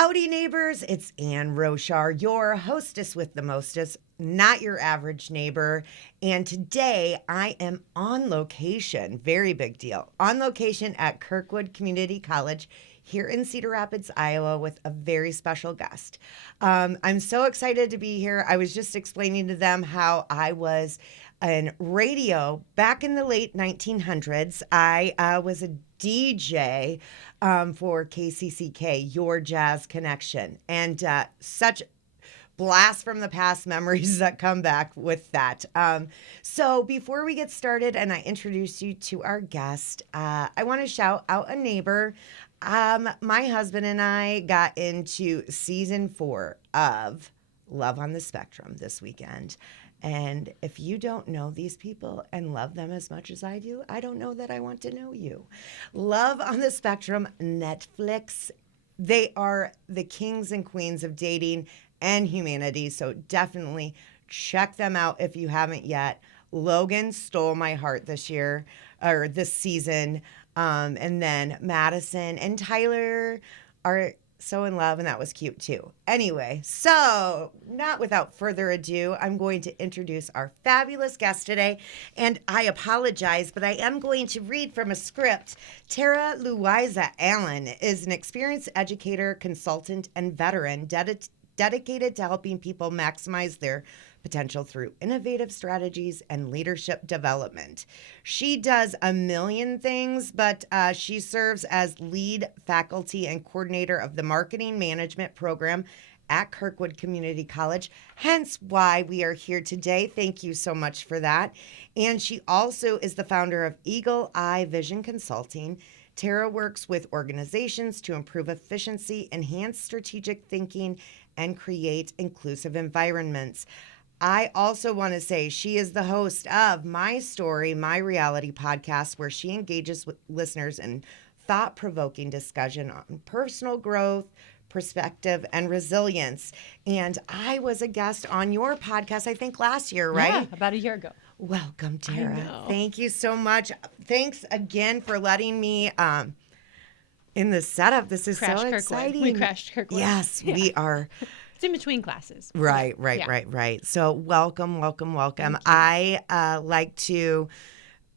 Howdy, neighbors. It's Ann Roshar, your hostess with the mostest, not your average neighbor. And today I am on location, very big deal, on location at Kirkwood Community College here in Cedar Rapids, Iowa, with a very special guest. I'm so excited to be here. I was just explaining to them how I was in radio back in the late 1900s. I was a DJ for KCCK, Your Jazz Connection, and such blast from the past memories that come back with that. So before we get started and I introduce you to our guest, I want to shout out a neighbor. My husband and I got into season 4 of Love on the Spectrum this weekend. And if you don't know these people and love them as much as I do, I don't know that I want to know you. Love on the Spectrum, Netflix. They are the kings and queens of dating and humanity, so definitely check them out if you haven't yet. Logan stole my heart this season. And then Madison and Tyler are so in love, and that was cute too. Anyway, so not without further ado, I'm going to introduce our fabulous guest today. And I apologize, but I am going to read from a script. Tara Louisa Allen is an experienced educator, consultant, and veteran dedicated to helping people maximize their potential through innovative strategies and leadership development. She does a million things, but she serves as lead faculty and coordinator of the marketing management program at Kirkwood Community College, hence why we are here today. Thank you so much for that. And she also is the founder of Eagle Eye Vision Consulting. Tara works with organizations to improve efficiency, enhance strategic thinking, and create inclusive environments. I also want to say she is the host of My Story, My Reality podcast, where she engages with listeners in thought-provoking discussion on personal growth, perspective, and resilience. And I was a guest on your podcast, I think last year, right? Yeah, about a year ago. Welcome, Tara. I know. Thank you so much. Thanks again for letting me in the setup. This is Crash so Kirkwood. exciting. We crashed Kirkwood. Yes, Yeah. we are. It's in between classes. Right. So welcome. I like to,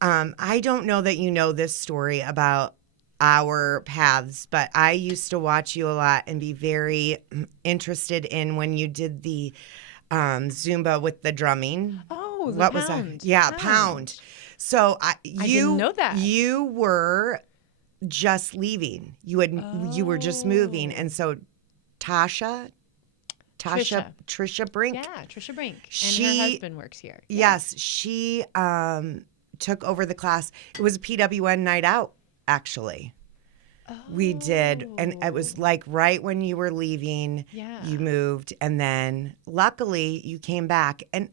I don't know that you know this story about our paths, but I used to watch you a lot and be very interested in when you did the Zumba with the drumming. Oh, the What pound. was that? Yeah, pound. So I didn't know that. You were just leaving. You were just moving, and so Trisha Brink. Yeah, Trisha Brink. And She- her husband works here. Yes, she took over the class. It was a PWN night out, actually. We did, and it was like right when you were leaving, Yeah. you moved, and then luckily you came back. And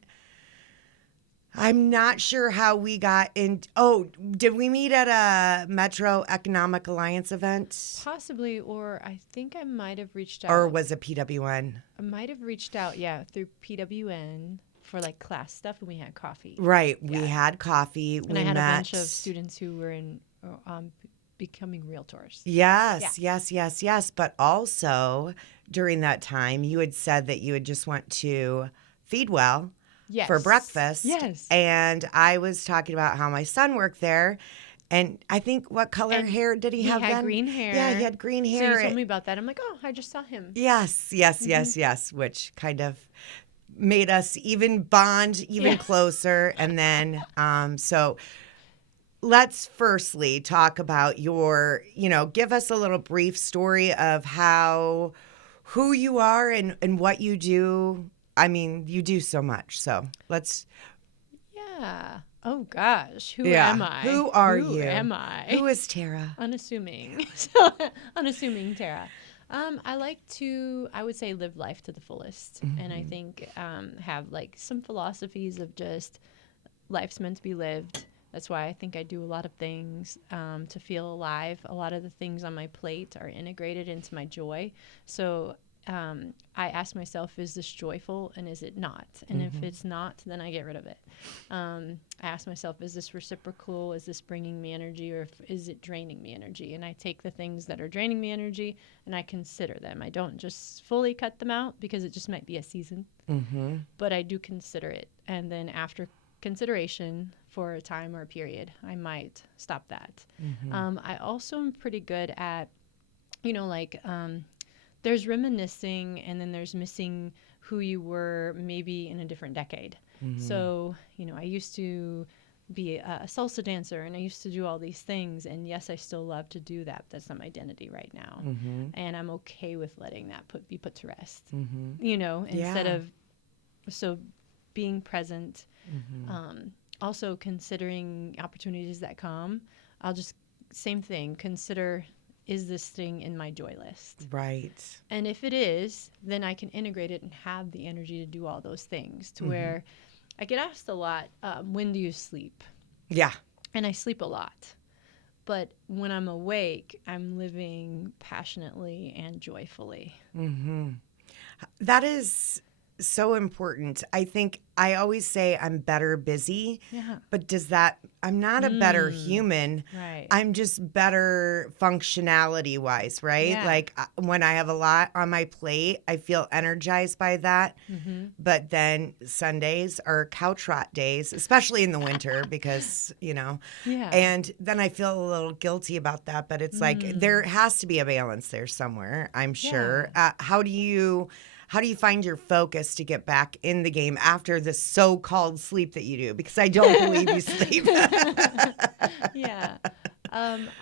I'm not sure how we got in. Oh, did we meet at a Metro Economic Alliance event? Possibly, or I think I might have reached out. Or was it PWN? I might have reached out, through PWN for like class stuff, and we had coffee. Right. We Yeah. had coffee. And we I had met. a bunch of students who were in becoming realtors. Yes. But also during that time, you had said that you had just went to Feedwell Yes. for breakfast. Yes. And I was talking about how my son worked there. And I think, what color And hair did he have had then? green hair. Yeah, he had green So hair. you told me about that. I'm like, oh, I just saw him. Yes, which kind of made us even bond even closer. And then, so let's firstly talk about your, give us a little brief story of who you are and what you do. I mean, you do so much. So let's. Yeah. Oh gosh, who Yeah. am I? Who are you? Who am I? Who is Tara? Unassuming. Unassuming Tara. I would say, live life to the fullest. And I think have like some philosophies of just life's meant to be lived. That's why I think I do a lot of things to feel alive. A lot of the things on my plate are integrated into my joy. So I ask myself, is this joyful and is it not? And if it's not, then I get rid of it. I ask myself, is this reciprocal? Is this bringing me energy, or is it draining me energy? And I take the things that are draining me energy and I consider them. I don't just fully cut them out because it just might be a season, but I do consider it. And then after consideration for a time or a period, I might stop that. I also am pretty good at, there's reminiscing and then there's missing who you were maybe in a different decade. So, I used to be a salsa dancer and I used to do all these things. And yes, I still love to do that. That's not my identity right now. And I'm okay with letting that be put to rest, instead of, so being present, also considering opportunities that come. I'll just, same thing, consider, is this thing in my joy list? Right. And if it is, then I can integrate it and have the energy to do all those things, to where I get asked a lot, when do you sleep? Yeah. And I sleep a lot. But when I'm awake, I'm living passionately and joyfully. That is so important. I think I always say I'm better busy, but does that, I'm not a better human. Right. I'm just better functionality wise, right? Yeah. Like when I have a lot on my plate, I feel energized by that. But then Sundays are couch rot days, especially in the winter because, and then I feel a little guilty about that, but it's like there has to be a balance there somewhere, I'm sure. How do you find your focus to get back in the game after the so-called sleep that you do? Because I don't believe you sleep.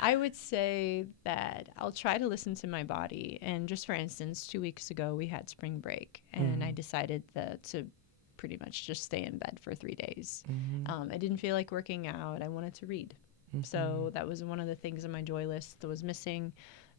I would say that I'll try to listen to my body. And just for instance, 2 weeks ago, we had spring break, and I decided to pretty much just stay in bed for 3 days. I didn't feel like working out. I wanted to read. So that was one of the things on my joy list that was missing.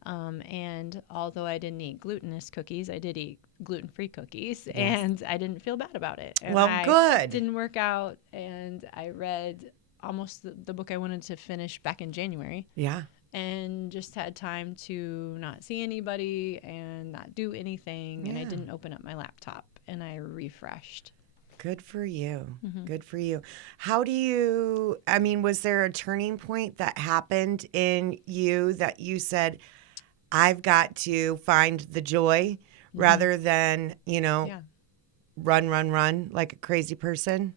And although I didn't eat glutinous cookies, I did eat gluten-free cookies, and I didn't feel bad about it. And well, good. I didn't work out, and I read almost the book I wanted to finish back in January. Yeah. And just had time to not see anybody and not do anything, and I didn't open up my laptop, and I refreshed. Good for you. Good for you. Was there a turning point that happened in you that you said, I've got to find the joy rather than, run like a crazy person?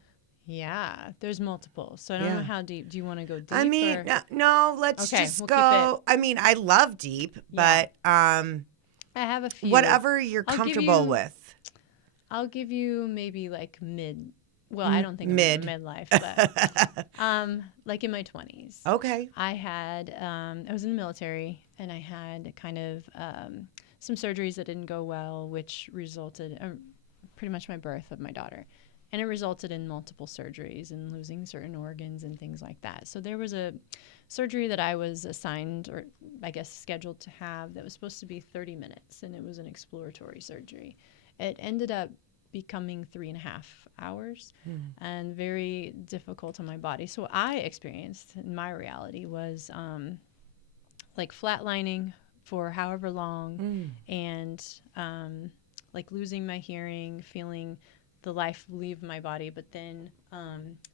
Yeah, there's multiple. So I don't know how deep. Do you want to go deep? No, let's just go. I love deep, but I have a few. Whatever you're comfortable with. I'll give you maybe like mid. Well, I don't think I'm in midlife, but like in my 20s. Okay. I had I was in the military, and I had kind of some surgeries that didn't go well, which resulted pretty much my birth of my daughter. And it resulted in multiple surgeries and losing certain organs and things like that. So there was a surgery that I was assigned, or I guess scheduled to have, that was supposed to be 30 minutes, and it was an exploratory surgery. It ended up becoming 3.5 hours and very difficult on my body. So I experienced, in my reality, was like flatlining for however long and like losing my hearing, feeling the life leave my body, but then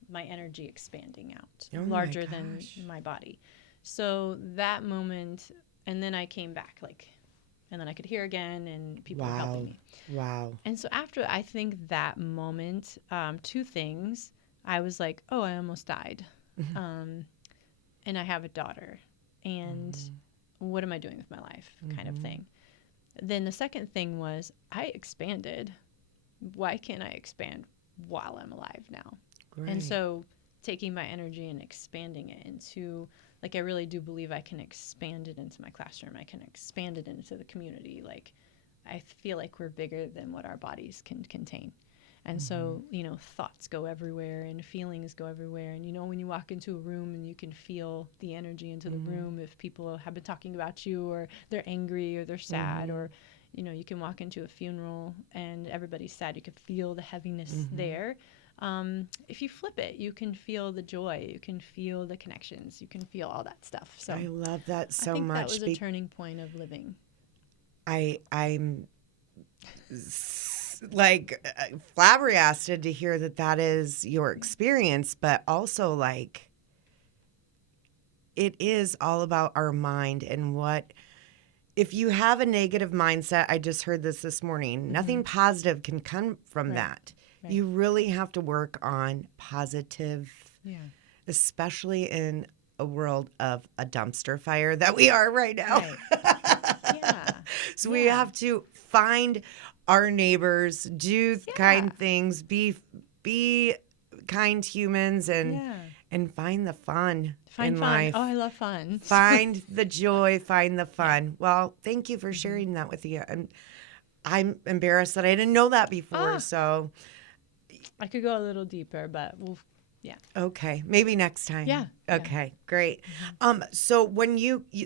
my energy expanding out larger than my body. So that moment, and then I came back, and then I could hear again, and people were helping me. Wow. And so after, I think that moment, 2 things, I was like, oh, I almost died. And I have a daughter, and what am I doing with my life, kind of thing. Then the second thing was, I expanded. Why can't I expand while I'm alive now? Great. And so taking my energy and expanding it into, like, I really do believe I can expand it into my classroom. I can expand it into the community. Like, I feel like we're bigger than what our bodies can contain. And so, thoughts go everywhere and feelings go everywhere. And, when you walk into a room and you can feel the energy into the room, if people have been talking about you, or they're angry, or they're sad, or you can walk into a funeral and everybody's sad. You can feel the heaviness there. If you flip it, you can feel the joy. You can feel the connections. You can feel all that stuff. So I love that so much. I think much. that was a turning point of living. I'm flabbergasted to hear that is your experience, but also like it is all about our mind and what. If you have a negative mindset, I just heard this morning, nothing positive can come from that. Right. You really have to work on positive, Yeah. especially in a world of a dumpster fire that we are right now. Right. Yeah. So we have to find our neighbors, do kind things, be kind humans, and find the fun Find in fun. life. Oh, I love fun. Find the joy, find the fun. Well, thank you for sharing that with you. And I'm embarrassed that I didn't know that before. So, I could go a little deeper, but we'll, okay, maybe next time. Yeah. Okay, great. So when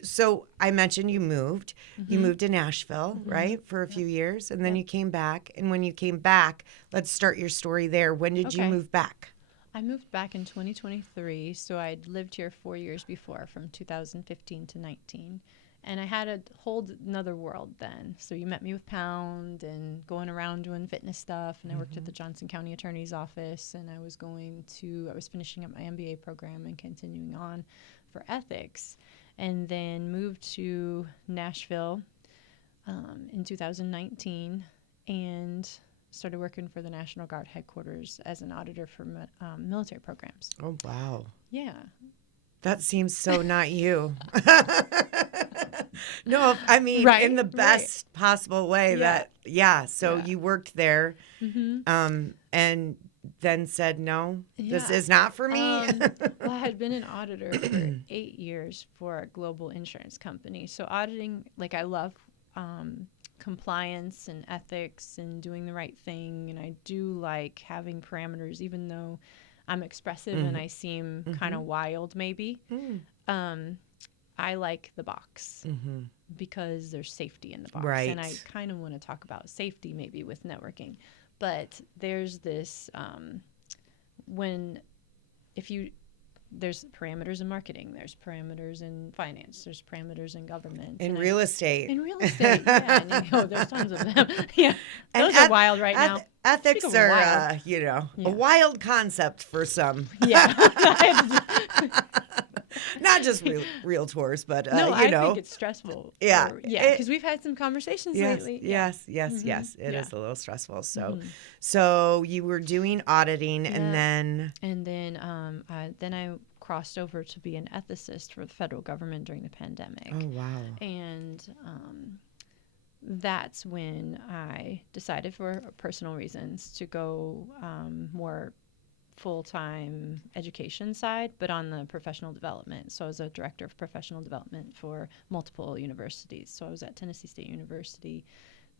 so I mentioned you moved to Nashville, right, for a few years, and then you came back. And when you came back, let's start your story there. When did you Okay. move back? I moved back in 2023, so I'd lived here 4 years before, from 2015 to 19. And I had a whole another world then. So you met me with Pound and going around doing fitness stuff. And I worked at the Johnson County Attorney's Office. And I was finishing up my MBA program and continuing on for ethics. And then moved to Nashville in 2019 and started working for the National Guard headquarters as an auditor for military programs. Oh, wow. Yeah. That seems so not you. No, I mean, Right, in the best possible way. So you worked there and then said, no, this Yeah. is not for me. Well, I had been an auditor for 8 years for a global insurance company. So auditing, like, I love compliance and ethics and doing the right thing. And I do like having parameters, even though I'm expressive and I seem kind of wild maybe. I like the box because there's safety in the box. Right. And I kind of want to talk about safety maybe with networking. But there's this, there's parameters in marketing, there's parameters in finance, there's parameters in government. In real estate. In real estate, yeah. And, there's tons of them. Yeah. And Those are wild right now. Ethics Speaking of are, wild. a wild concept for some. Yeah. Not just realtors, but, No, I think it's stressful. Yeah. Because we've had some conversations lately. Yes. It is a little stressful. So you were doing auditing and then... And then I crossed over to be an ethicist for the federal government during the pandemic. Oh, wow. And that's when I decided, for personal reasons, to go more full-time education side, but on the professional development. So I was a director of professional development for multiple universities. So I was at Tennessee State University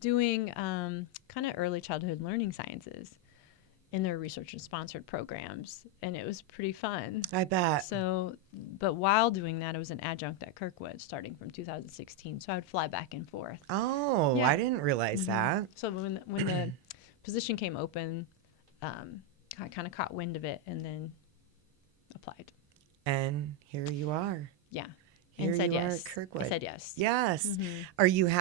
doing kind of early childhood learning sciences in their research and sponsored programs. And it was pretty fun. I bet. So, but while doing that, I was an adjunct at Kirkwood starting from 2016. So I would fly back and forth. Oh, Yeah. I didn't realize that. So when the position came open, I kind of caught wind of it and then applied. And here you are. Yeah. Here And said you are yes. at Kirkwood. I said yes. Yes. Are you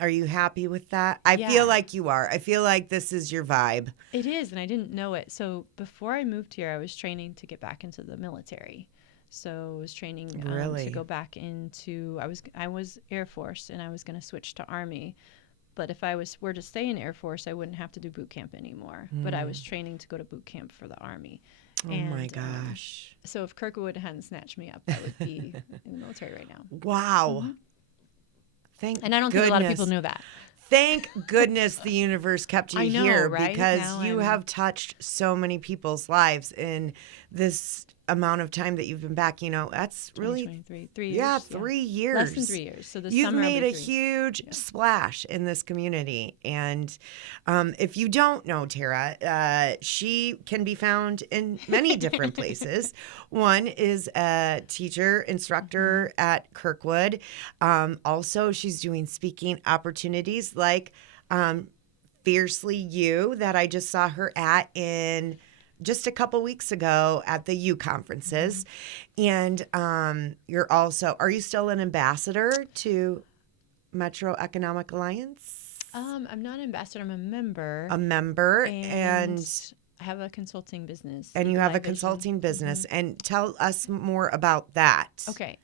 are you happy with that? I Yeah. feel like you are. I feel like this is your vibe. It is, and I didn't know it. So before I moved here, I was training to get back into the military. So I was training Really? to go back into I was Air Force, and I was going to switch to Army. But if I were to stay in Air Force, I wouldn't have to do boot camp anymore. But I was training to go to boot camp for the Army. Oh my gosh. So if Kirkwood hadn't snatched me up, I would be in the military right now. Wow. Thank And I don't goodness. think a lot of people knew that. Thank goodness the universe kept you I know, here right? because Now you I'm- have touched so many people's lives in this amount of time that you've been back. That's really 2023, 3 years. Yeah, 3 years. Less than 3 years. So this You've summer I'll made be a 3. huge splash in this community. And if you don't know Tara, she can be found in many different places. One is a teacher, instructor at Kirkwood. Also, she's doing speaking opportunities like Fiercely You that I just saw her at in just a couple weeks ago at the U conferences. And you're also, are you still an ambassador to Metro Economic Alliance? I'm not an ambassador. I'm a member. A member, And and I have a consulting business. you Eagle have Eye a Vision. consulting business. And tell us more about that. Okay.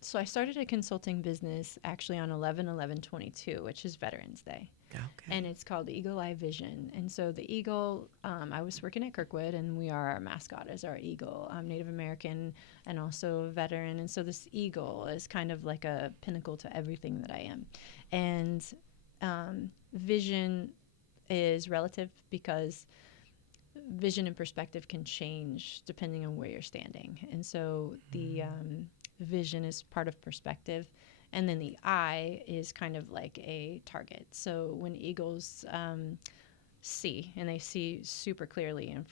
So I started a consulting business actually on 11/11/22, which is Veterans Day. Okay. And it's called Eagle Eye Vision. And so the eagle, I was working at Kirkwood, and we are our mascot is our eagle. I'm Native American and also a veteran. And so this eagle is kind of like a pinnacle to everything that I am. And vision is relative because vision and perspective can change depending on where you're standing. And so the vision is part of perspective. And then the eye is kind of like a target. So when eagles see, and they see super clearly, and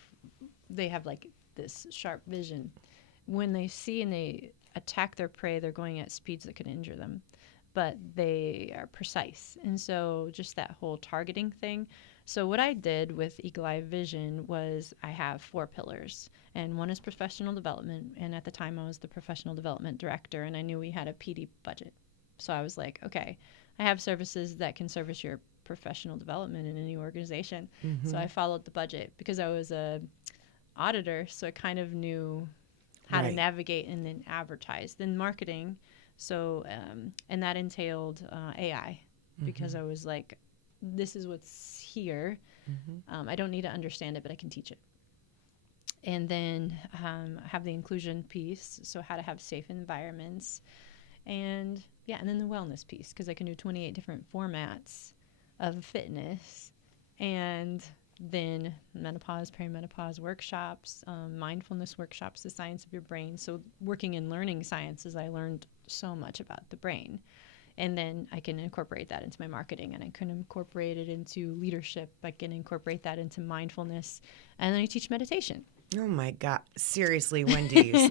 they have like this sharp vision, when they see and they attack their prey, they're going at speeds that could injure them. But they are precise. And so just that whole targeting thing. So what I did with Eagle Eye Vision was I have 4 pillars. And one is professional development. And at the time I was the professional development director, and I knew we had a PD budget. So I was like, okay, I have services that can service your professional development in any organization. So I followed the budget because I was a auditor, so I kind of knew how to navigate and then advertise. Then marketing, so and that entailed AI because I was like, this is what's here. I don't need to understand it, but I can teach it. And then have the inclusion piece, so how to have safe environments. And and then the wellness piece, because I can do 28 different formats of fitness, and then menopause, perimenopause workshops, mindfulness workshops, the science of your brain. So working in learning sciences, I learned so much about the brain. And then I can incorporate that into my marketing, and I can incorporate it into leadership. I can incorporate that into mindfulness. And then I teach meditation. Oh my God. Seriously, when do you?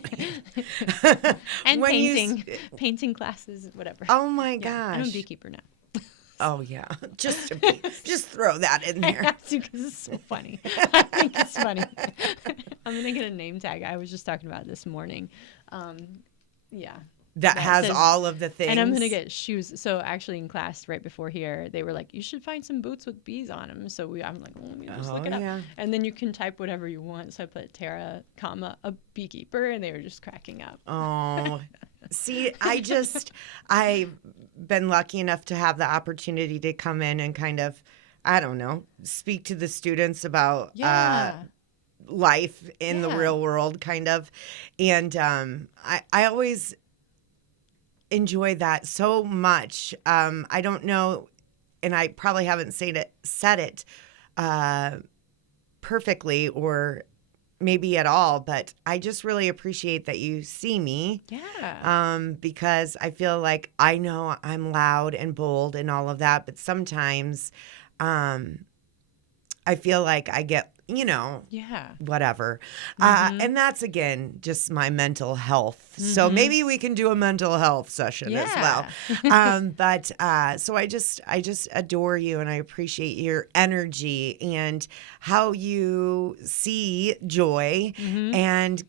And when painting, painting classes, whatever. Oh my Yeah, I'm a gosh. beekeeper now. Oh yeah. Just throw that in I there. have to because it's so funny. I think it's funny. I'm going to get a name tag. I was just talking about it this morning. That has says- all of the things. And I'm going to get shoes. So actually in class right before here, they were like, you should find some boots with bees on them. So I'm like, well, let me just look it up. yeah. And then you can type whatever you want. So I put Tara, comma, a beekeeper, and they were just cracking up. Oh, see, I've been lucky enough to have the opportunity to come in and kind of, I don't know, speak to the students about life in the real world, kind of. And I always enjoy that so much. I don't know, and I probably haven't said it perfectly or maybe at all, but I just really appreciate that you see me. Yeah. Because I feel like I know I'm loud and bold and all of that, but sometimes I feel like I get, whatever. And that's, again, just my mental health. So maybe we can do a mental health session as well. But so I just adore you, and I appreciate your energy and how you see joy and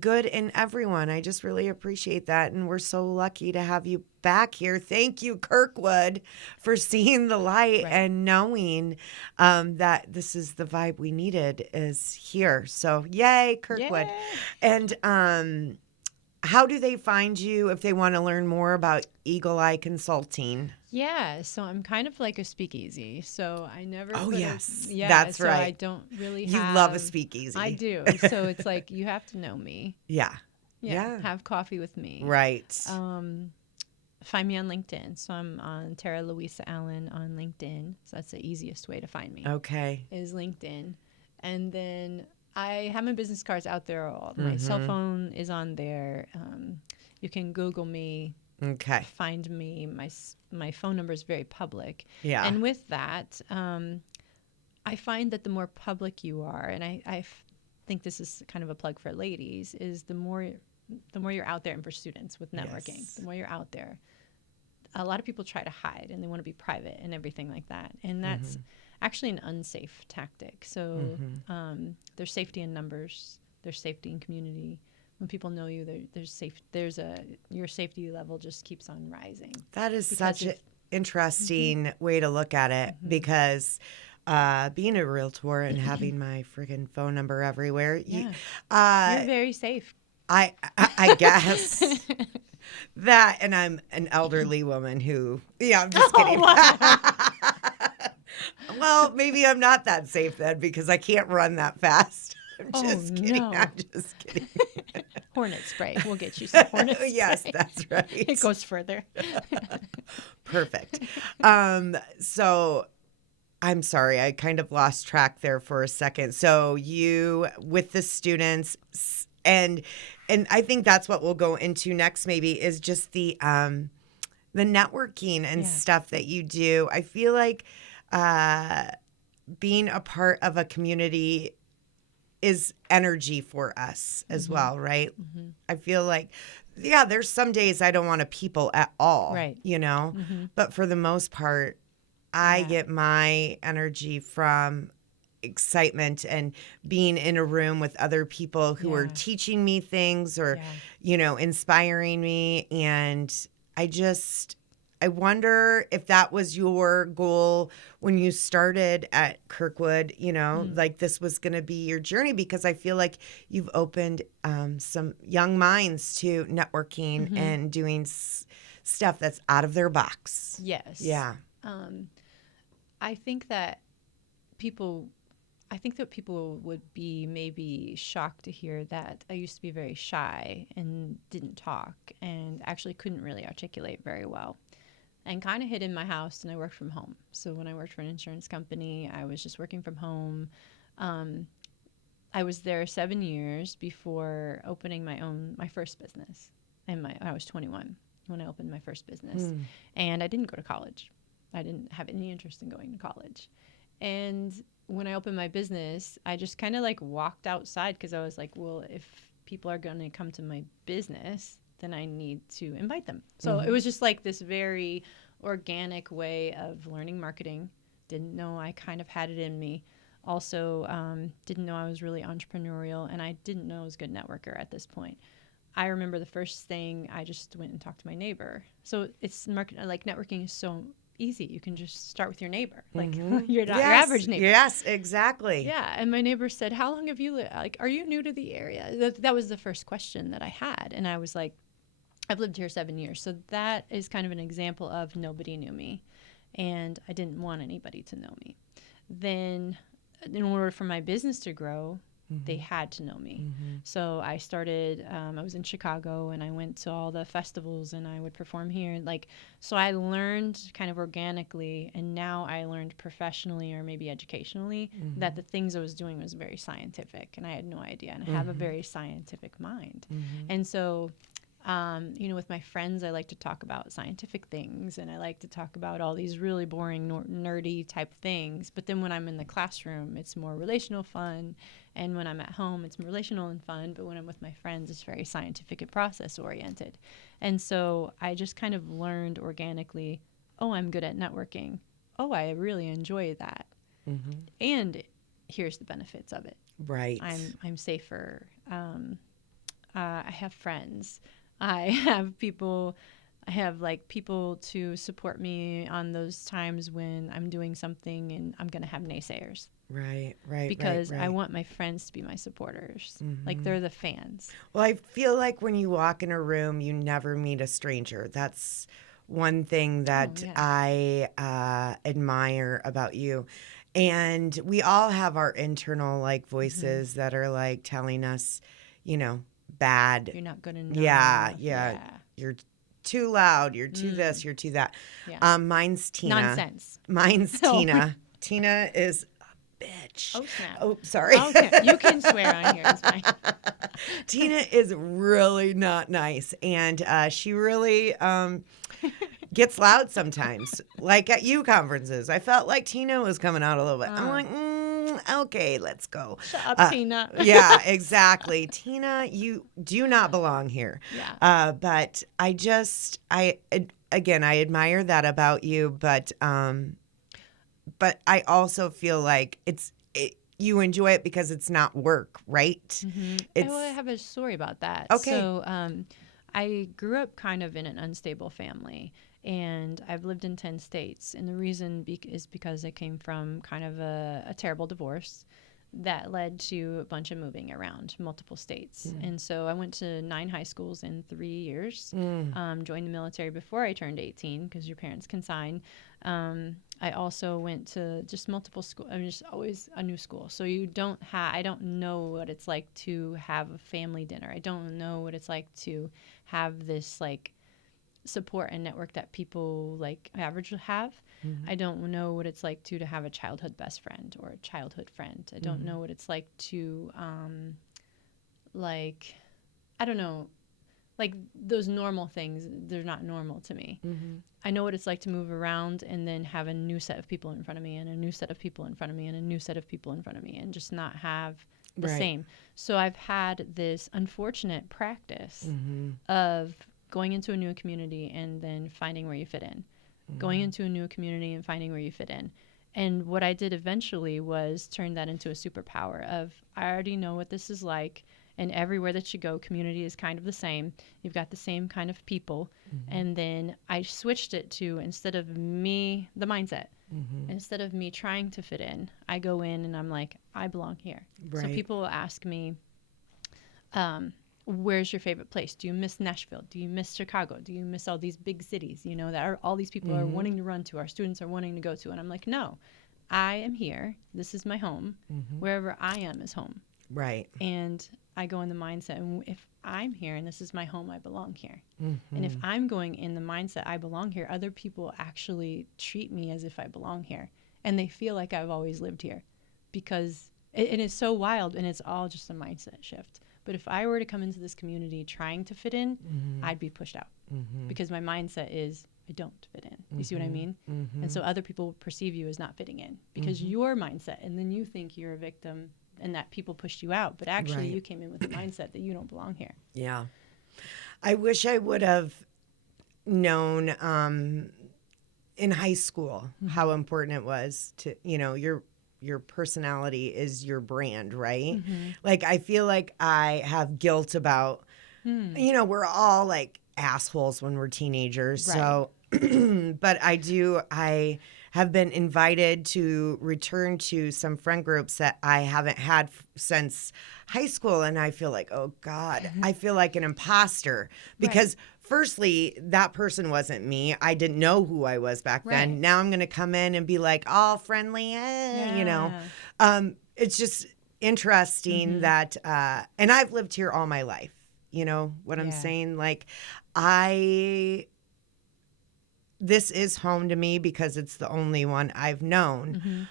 good in everyone. I just really appreciate that. And we're so lucky to have you back here. Thank you, Kirkwood, for seeing the light and knowing that this is the vibe we needed is here. So yay, Kirkwood. Yay. And how do they find you if they want to learn more about Eagle Eye Consulting? Yeah, so I'm kind of like a speakeasy. So I never. Oh, yes. Yeah, That's so right. I don't really You have. love a speakeasy. I do. So it's like you have to know me. Yeah. Have coffee with me. Right. Find me on LinkedIn. So I'm on Tara Louisa Allen on LinkedIn. So that's the easiest way to find me. Okay. Is LinkedIn. And then I have my business cards out there. My cell phone is on there. You can Google me. Okay. Find me. My phone number is very public. Yeah. And with that, I find that the more public you are, and I think this is kind of a plug for ladies, is the more you're out there, and for students with networking, the more you're out there. A lot of people try to hide and they want to be private and everything like that. And that's actually an unsafe tactic. So there's safety in numbers. There's safety in community. When people know you, there's safe. Your safety level just keeps on rising. That is Because such an interesting way to look at it because being a realtor and having my friggin' phone number everywhere, Yeah. uh, You're very safe. I guess that, and I'm an elderly woman who, yeah, I'm just kidding. Well, maybe I'm not that safe then because I can't run that fast. I'm just kidding. No. I'm just kidding. Hornet spray. We'll get you some hornet spray. Yes, that's right. It goes further. Perfect. So I'm sorry, I kind of lost track there for a second. So you with the students and I think that's what we'll go into next maybe is just the networking and stuff that you do. I feel like being a part of a community is energy for us as well, right? Mm-hmm. I feel like, yeah, there's some days I don't want to people at all, right? You know, but for the most part, I get my energy from excitement and being in a room with other people who are teaching me things or, you know, inspiring me. And I wonder if that was your goal when you started at Kirkwood, you know, like this was going to be your journey, because I feel like you've opened some young minds to networking and doing stuff that's out of their box. Yes. Yeah. I think that people would be maybe shocked to hear that I used to be very shy and didn't talk and actually couldn't really articulate very well. And kind of hid in my house, and I worked from home. So when I worked for an insurance company, I was just working from home. I was there 7 years before opening my first business. And I was 21 when I opened my first business. And I didn't go to college. I didn't have any interest in going to college. And when I opened my business, I just kind of like walked outside because I was like, well, if people are going to come to my business, then I need to invite them. So it was just like this very organic way of learning marketing. Didn't know I kind of had it in me. Also, didn't know I was really entrepreneurial, and I didn't know I was a good networker at this point. I remember the first thing, I just went and talked to my neighbor. So it's networking is so easy. You can just start with your neighbor, like your average neighbor. Yes, exactly. Yeah, and my neighbor said, "How long have you lived? Like, are you new to the area?" That was the first question that I had, and I was like, I've lived here 7 years. So that is kind of an example of nobody knew me, and I didn't want anybody to know me. Then in order for my business to grow, they had to know me. So I started, I was in Chicago, and I went to all the festivals, and I would perform here. So I learned kind of organically, and now I learned professionally or maybe educationally that the things I was doing was very scientific, and I had no idea. And I have a very scientific mind. And so with my friends, I like to talk about scientific things, and I like to talk about all these really boring, nerdy type things. But then when I'm in the classroom, it's more relational fun. And when I'm at home, it's more relational and fun. But when I'm with my friends, it's very scientific and process oriented. And so I just kind of learned organically, oh, I'm good at networking. Oh, I really enjoy that. And here's the benefits of it. Right. I'm safer. I have friends. I have people to support me on those times when I'm doing something and I'm going to have naysayers. Right. Because I want my friends to be my supporters. Like, they're the fans. Well, I feel like when you walk in a room, you never meet a stranger. That's one thing that I admire about you. And we all have our internal voices that are telling us, bad. You're not good enough. Yeah. You're too loud. You're too this. You're too that. Yeah. Mine's Tina. Nonsense. Mine's Tina. Tina is a bitch. Oh, snap. Oh, sorry. Okay. You can swear on here. It's fine. Tina is really not nice. And she really gets loud sometimes. Like at U conferences. I felt like Tina was coming out a little bit. I'm like, okay, let's go. Shut up, Tina. Yeah, exactly. Tina, you do not belong here. Yeah. But I admire that about you, but I also feel like you enjoy it because it's not work, right? I have a story about that. Okay. So I grew up kind of in an unstable family, and I've lived in 10 states. And the reason is because I came from kind of a terrible divorce that led to a bunch of moving around multiple states. And so I went to 9 high schools in 3 years, joined the military before I turned 18 because your parents can sign. I also went to just multiple schools. I mean, just always a new school. So I don't know what it's like to have a family dinner. I don't know what it's like to have this like support and network that people like average have. I don't know what it's like to have a childhood best friend or a childhood friend. I don't know what it's like to like, I don't know, like those normal things, they're not normal to me. I know what it's like to move around and then have a new set of people in front of me and a new set of people in front of me and a new set of people in front of me and just not have the same. So I've had this unfortunate practice of going into a new community and then finding where you fit in, going into a new community and finding where you fit in. And what I did eventually was turn that into a superpower of I already know what this is like. And everywhere that you go, community is kind of the same. You've got the same kind of people. And then I switched it to, instead of me, the mindset, instead of me trying to fit in, I go in and I'm like, I belong here. Right. So people will ask me, where's your favorite place? Do you miss Nashville? Do you miss Chicago? Do you miss all these big cities, you know, that all these people are wanting to run to, our students are wanting to go to? And I'm like, no, I am here. This is my home. Wherever I am is home. Right. And I go in the mindset, and if I'm here and this is my home, I belong here. And if I'm going in the mindset, I belong here, other people actually treat me as if I belong here. And they feel like I've always lived here because it is so wild, and it's all just a mindset shift. But if I were to come into this community trying to fit in, I'd be pushed out because my mindset is I don't fit in. You see what I mean? And so other people perceive you as not fitting in because your mindset, and then you think you're a victim and that people pushed you out, but actually you came in with the mindset that you don't belong here. Yeah. I wish I would have known in high school how important it was to, you know, your personality is your brand, right? Like, I feel like I have guilt about, you know, we're all like assholes when we're teenagers. Right. So, but I have been invited to return to some friend groups that I haven't had since high school. And I feel like, oh God, I feel like an imposter because firstly, that person wasn't me. I didn't know who I was back then. Right. Now I'm going to come in and be like all friendly, you know. It's just interesting that, and I've lived here all my life. You know what I'm saying? Like, this is home to me because it's the only one I've known.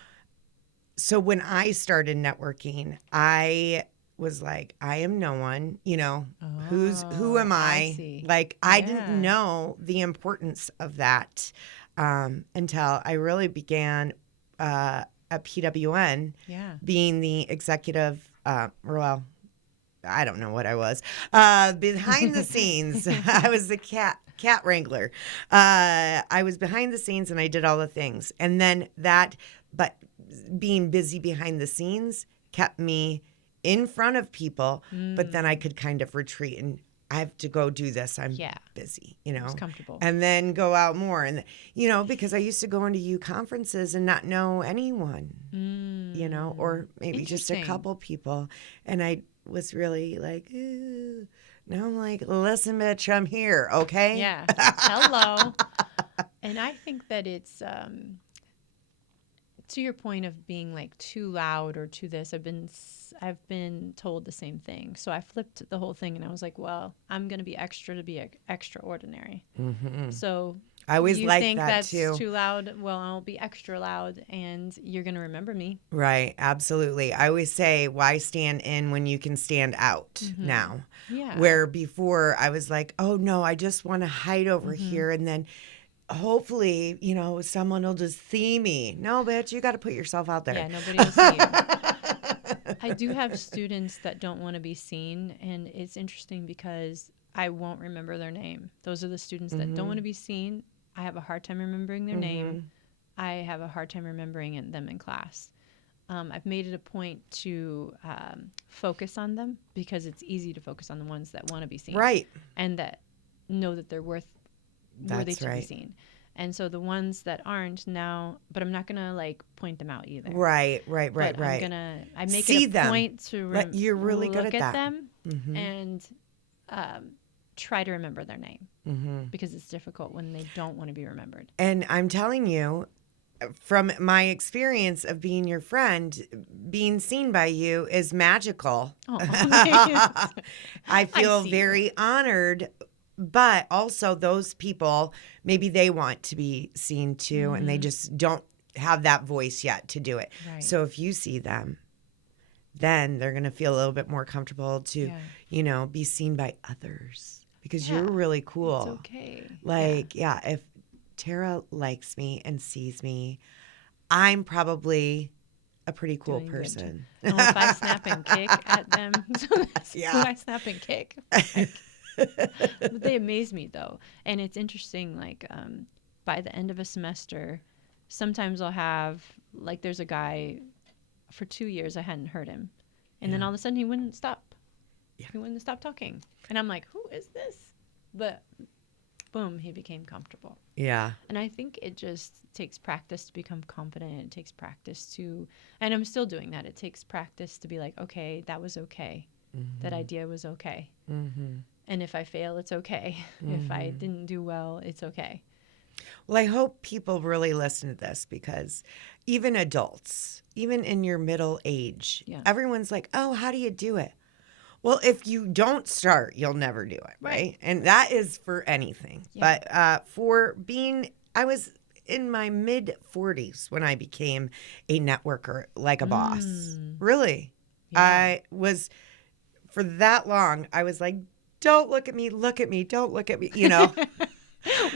So when I started networking, I was like, I am no one, you know, who am I? see. Like, I didn't know the importance of that until I really began at PWN being the executive, well, I don't know what I was. Behind the scenes, I was the cat wrangler. I was behind the scenes and I did all the things. And then but being busy behind the scenes kept me in front of people, but then I could kind of retreat and I have to go do this. I'm busy, you know, It's comfortable. and then go out more. And, you know, because I used to go into U conferences and not know anyone, you know, or maybe just a couple people. And I was really like, ooh. Now I'm like, listen, bitch, I'm here, okay? Yeah. Hello. And I think that it's to your point of being like too loud or too this. I've been told the same thing. So I flipped the whole thing and I was like, well, I'm going to be extra to be extraordinary. So I always you like think that that's too. too loud? Well, I'll be extra loud and you're going to remember me. Right, absolutely. I always say, why stand in when you can stand out now? Yeah. Where before I was like, oh no, I just want to hide over here and then hopefully, you know, someone will just see me. No, bitch, you got to put yourself out there. Yeah, nobody will see you. I do have students that don't want to be seen, and it's interesting because I won't remember their name. Those are the students that don't want to be seen. I have a hard time remembering their name. I have a hard time remembering them in class. I've made it a point to focus on them because it's easy to focus on the ones that want to be seen. Right. And that know that they're worth worthy That's to be right. seen. And so the ones that aren't now, but I'm not gonna like point them out either. Right. But Right. I make See it a them. point to You're really good look at at that. them Mm-hmm. and try to remember their name Mm-hmm. because it's difficult when they don't want to be remembered. And I'm telling you, from my experience of being your friend, being seen by you is magical. Oh, I feel see you. very honored, but also those people, maybe they want to be seen too, and they just don't have that voice yet to do it. Right. So if you see them, then they're going to feel a little bit more comfortable to, be seen by others because you're really cool. It's okay. Like, if Tara likes me and sees me, I'm probably a pretty cool Doing good. person. And if I snap and kick at them, when I snap and kick. But they amaze me though. And it's interesting, like by the end of a semester, sometimes I'll have, like there's a guy, for 2 years I hadn't heard him. And then all of a sudden he wouldn't stop. Yeah. He wouldn't stop talking. And I'm like, who is this? But boom, he became comfortable. Yeah. And I think it just takes practice to become confident. It takes practice to, and I'm still doing that. It takes practice to be like, okay, that was okay. That idea was okay. Mm-hmm. And if I fail, it's okay. If I didn't do well, it's okay. Well, I hope people really listen to this because even adults, even in your middle age, everyone's like, oh, how do you do it? Well, if you don't start, you'll never do it, right? And that is for anything. Yeah. But I was in my mid 40s when I became a networker, like a boss. Really. Yeah. I was, for that long, I was like, don't look at me, don't look at me,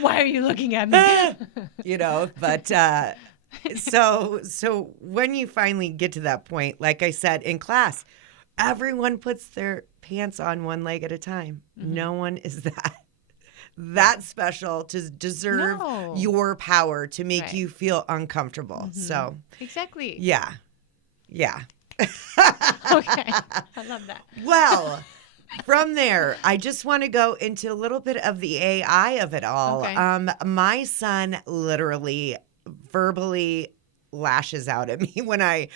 Why are you looking at me? But so when you finally get to that point, like I said in class, everyone puts their pants on one leg at a time. No one is that special to deserve your power to make you feel uncomfortable. So Exactly. yeah. Okay. I love that. Well, from there, I just want to go into a little bit of the AI of it all. Okay. My son literally verbally lashes out at me when I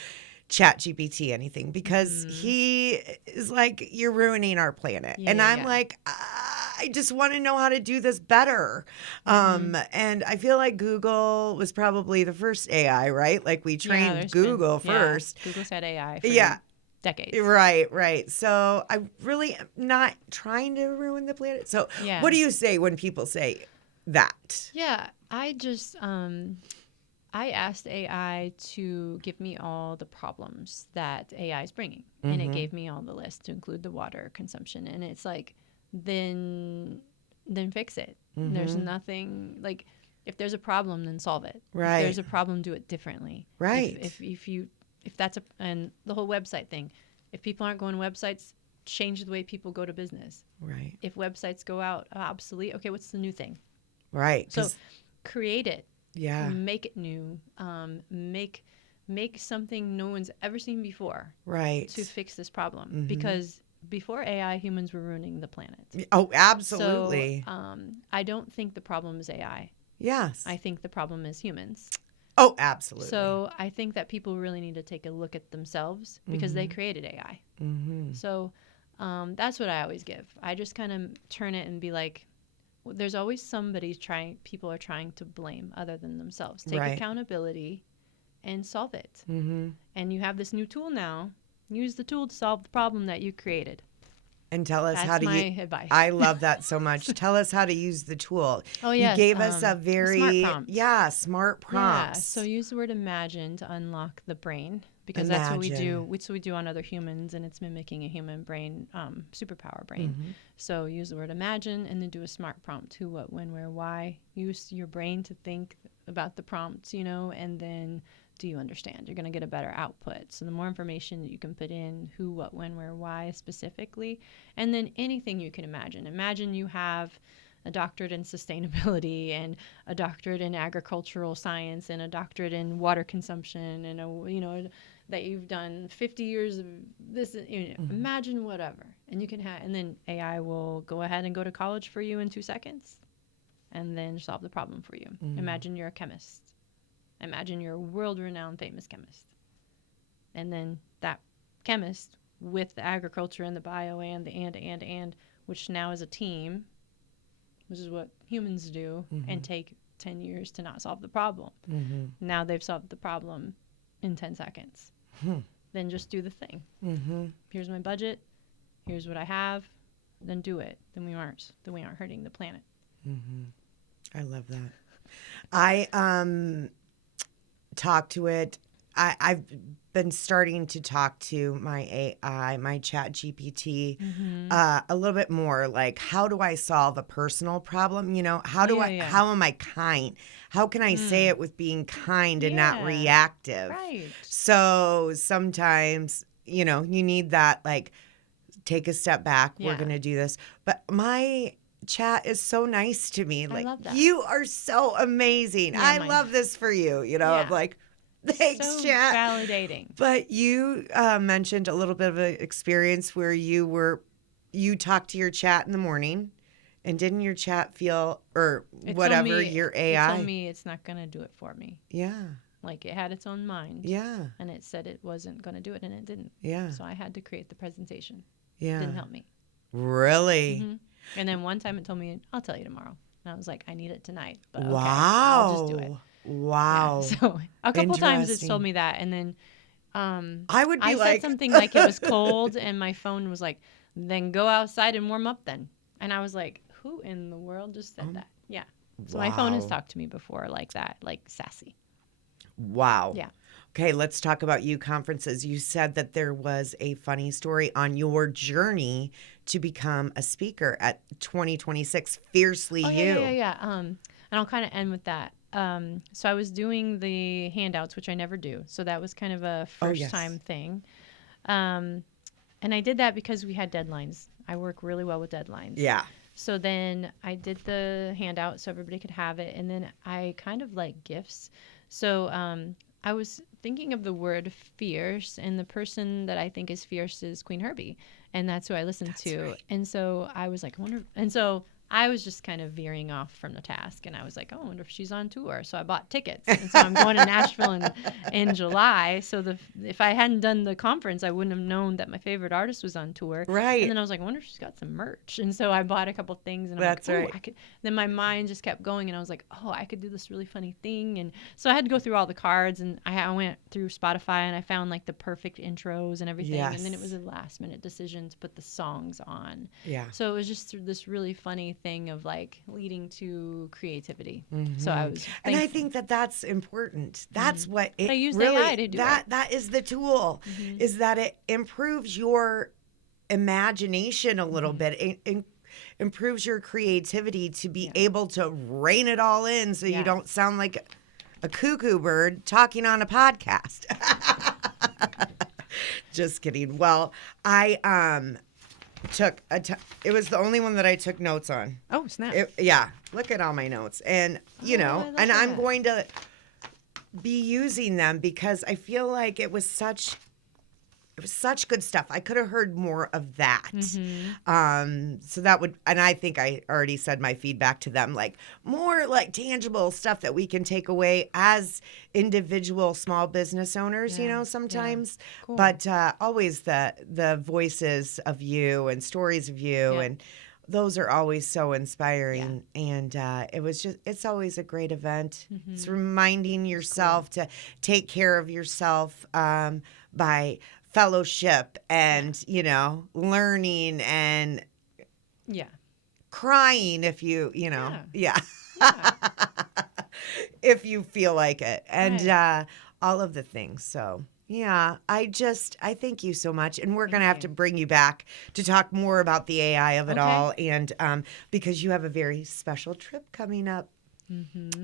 chat GPT anything because he is like, you're ruining our planet. And I'm like, I just want to know how to do this better. And I feel like Google was probably the first AI, right? Like we trained Google first. Google said AI for decades. Right. So I really am not trying to ruin the planet. So what do you say when people say that? Yeah, I just I asked AI to give me all the problems that AI is bringing, and it gave me all the list to include the water consumption. And it's like, then fix it. There's nothing like, if there's a problem, then solve it. Right. If there's a problem, do it differently. Right. If that's and the whole website thing, if people aren't going to websites, change the way people go to business. Right. If websites go out obsolete, okay, what's the new thing? Right. So create it. Yeah. Make it new. Make something no one's ever seen before. Right. To fix this problem. Because before AI, humans were ruining the planet. Oh, absolutely. So I don't think the problem is AI. Yes. I think the problem is humans. Oh, absolutely. So I think that people really need to take a look at themselves because they created AI. So that's what I always give. I just kind of turn it and be like, there's always people are trying to blame other than themselves. Take accountability and solve it. And you have this new tool now. Use the tool to solve the problem that you created. And tell us how to use. That's my advice. I love that so much. Tell us how to use the tool. Oh, yes. You gave us a very smart prompts. Yeah. So use the word imagine to unlock the brain because that's what we do. What we do on other humans, and it's mimicking a human brain, superpower brain. So use the word imagine and then do a smart prompt: who, what, when, where, why. Use your brain to think about the prompts, and then do you understand? You're going to get a better output. So the more information that you can put in, who, what, when, where, why specifically, and then anything you can imagine. Imagine you have a doctorate in sustainability and a doctorate in agricultural science and a doctorate in water consumption and that you've done 50 years of this. Imagine whatever, and you can and then AI will go ahead and go to college for you in 2 seconds. and then solve the problem for you. Imagine you're a chemist. Imagine you're a world-renowned famous chemist. And then that chemist with the agriculture and the bio and the which now is a team, which is what humans do, and take 10 years to not solve the problem. Now they've solved the problem in 10 seconds. Then just do the thing. Here's my budget. Here's what I have. Then do it. Then we aren't hurting the planet. I love that. I talk to it. I've been starting to talk to my AI, my Chat GPT, a little bit more. Like, how do I solve a personal problem? You know, how am I kind? How can I say it with being kind and not reactive? Right. So sometimes, you know, you need that, like, take a step back. We're going to do this. But my Chat is so nice to me. Like, love that. you are so amazing. Yeah, I mine. love this for you. You know, I'm like, thanks, So Chat. validating. But you mentioned a little bit of an experience where you talked to your Chat in the morning, and didn't your Chat feel, or It whatever, told me, your It AI? told me it's not going to do it for me. Yeah, Like, it had its own mind. yeah, And it said it wasn't going to do it, and it didn't. yeah, So I had to create the presentation. yeah. Didn't help me. Really? And then one time it told me, I'll tell you tomorrow. And I was like, I need it tonight. But okay, Wow. I'll just do it. Wow. Yeah. So a couple times it's Interesting. told me that. And then I would be I like, said something like it was cold, and my phone was like, then go outside and warm up then. And I was like, who in the world just said that? Yeah. So my phone has Wow. talked to me before like that, like sassy. wow. Yeah. Okay, let's talk about you conferences. You said that there was a funny story on your journey to become a speaker at 2026 Fiercely Oh, You. yeah. And I'll kind of end with that. So I was doing the handouts, which I never do. So that was kind of a first time thing. And I did that because we had deadlines. I work really well with deadlines. Yeah. So then I did the handout so everybody could have it. And then I kind of like gifts. So I was thinking of the word fierce, and the person that I think is fierce is Queen Herbie. And that's who I listened to. Right. And so I was like, I wonder. And so I was just kind of veering off from the task. And I was like, oh, I wonder if she's on tour. So I bought tickets. And so I'm going to Nashville in July. So if I hadn't done the conference, I wouldn't have known that my favorite artist was on tour. Right. And then I was like, I wonder if she's got some merch. And so I bought a couple things. And I'm That's like, oh, right. I could. Then my mind just kept going. And I was like, oh, I could do this really funny thing. And so I had to go through all the cards. And I went through Spotify, and I found like the perfect intros and everything. Yes. And then it was a last minute decision to put the songs on. Yeah. So it was just this really funny thing of like leading to creativity. So I was And I thankful. think that that's important. That's what it I used really, AI to do that is the tool, is that it improves your imagination a little bit. It improves your creativity to be able to rein it all in so you don't sound like a cuckoo bird talking on a podcast. Just kidding. Well, I took it was the only one that I took notes on. Oh, snap. Yeah, look at all my notes. And, you I know, love and I'm that. going to be using them because I feel like it was such good stuff. I could have heard more of that. So that would, and I think I already said my feedback to them, like more like tangible stuff that we can take away as individual small business owners, you Yeah, know, yeah. sometimes. Cool. But always the voices of you and stories of you Yeah. and those are always so inspiring. And it's always a great event. It's reminding yourself to take care of yourself by fellowship and, you know, learning and Yeah. crying if you know, Yeah. if you feel like it. And Right. all of the things. So yeah, I thank you so much. And we're going to have to you. bring you back to talk more about the AI of it Okay. all. And because you have a very special trip coming up.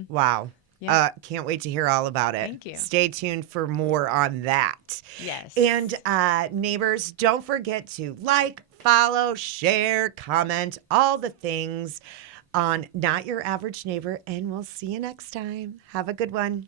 Wow. Yeah. Can't wait to hear all about it. Thank you. Stay tuned for more on that. Yes. And neighbors, don't forget to like, follow, share, comment, all the things on Not Your Average Neighbor. And we'll see you next time. Have a good one.